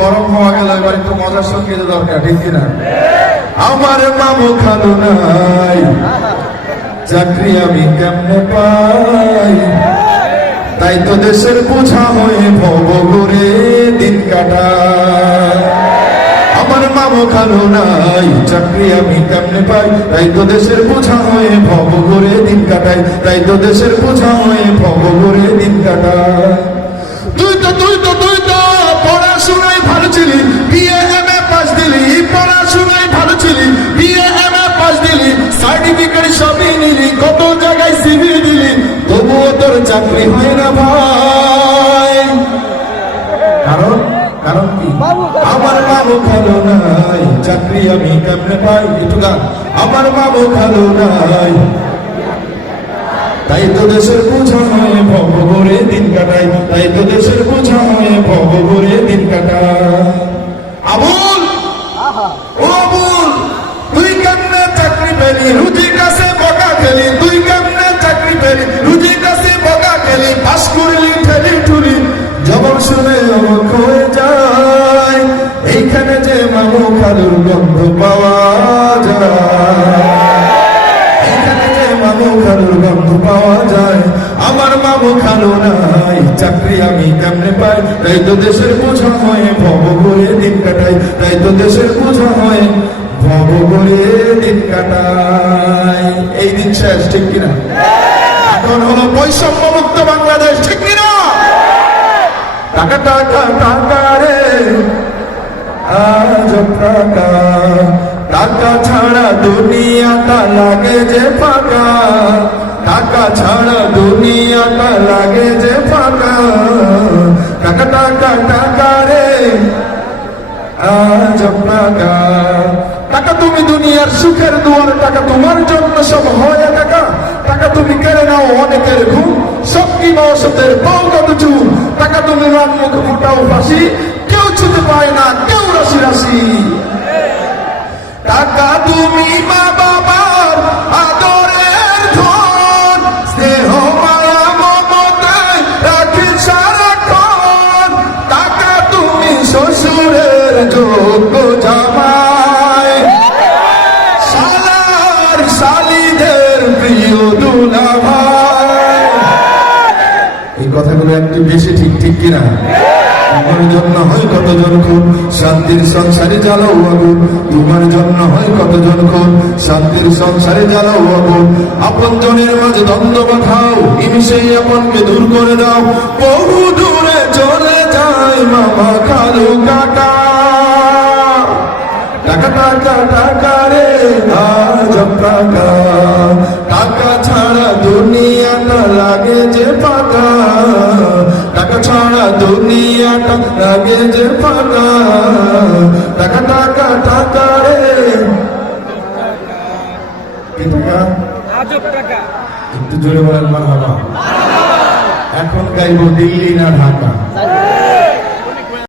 গরম হওয়া গেল এবার একটু মজার সংগীত দরকার, ঠিক কিনা? আমার মামু খালু নাই, চাকরি আমি কেমনে পাই? তাই তো দেশের বোঝা হয়ে ভব করে দিন কাটা আমার মামু খালু নাই, চাকরি আমি কেমনে পাই? তাই তো দেশের বোঝা হয়ে ভব করে দিন কাটাই, তাই তো দেশের বোঝা হয়ে ভব করে দিন কাটাই। চাকরি হয় না ভাই। কারণ কারণ কি? আমার মামু খালো নাই। চাকরি আমি কেমনে পাই? একটু গান। আমার মামু খালো নাই। তাই তো দেশের বোঝা হয়ে ভব করে দিন কাটাই তাই তো দেশের বোঝা হয়ে ভব করে দিন কাটাই আবুল! ও আবুল! তুই কেমনে চাকরি পেলি? রুজি শুনে হয়ে যায়? এইখানে যে মামু গন্ধ পাওয়া যায়। এখানে যে মামু গন্ধ পাওয়া যায়। আমার মামু খালু নাই, চাকরি আমি কেমনে পাই। তাই তো দেশের বোঝা হয়ে, ভব করে দিন কাটাই। তাই তো দেশের বোঝা হয়ে, ভব করে দিন কাটাই। এই দিন শেষ, ঠিক কিনা? এখন হলো বৈষম্য মুক্ত বাংলাদেশ, ঠিক কিনা? টাকা টাকা টাকা রে আজ টাকা টাকা ছাড়া দুনিয়াটা লাগে যে ফাঁকা। টাকা ছাড়া দুনিয়াটা লাগে যে ফাঁকা। টাকা টাকা টাকা রে আজ টাকা টাকা তুমি দুনিয়ার সুখের দুয়ার টাকা তোমার জন্য সব হয় টাকা টাকা তুমি কেড়ে নাও অনেকের ঘুম, সব কি নসতের পাও কত চুল টাকা তুমি রান মুখ ফুটাও ফাঁসি কেউ ছুতে পায় না, কেউ রাশি রাশি। টাকা তুমি মা বাবার আদরের ধন, স্নেহ, মায়া মমতায় রাখি সারাক্ষণ। টাকা তুমি শ্বশুরের যোগ্য জামাই। শালার শালিদের প্রিয় দুলাভাই। এই কথাগুলো একটু বেশি ঠিক কিনা? তোমার জন্য হয় কতজন খুন? শান্তির সংসারে জ্বালাও আগুন। তোমার জন্য হয় কতজন খুন? শান্তির সংসারে জ্বালাও আগুন। আপন জনের মাঝে দ্বন্দ্ব খাও নিমিশে আপনকে দূর করে দাও। বহু দূরে টাকা টাকা রে আজ টাকা টাকা ছাড়া দুনিয়াটা লাগে যে ফাঁকা টাকা ছাড়া দুনিয়াটা লাগে যে ফাঁকা টাকা টাকা টাকা রে। টাকা আজব টাকা। একটু জোরে বলেন মার বাবা। এখন গাইব দিল্লি না ঢাকা?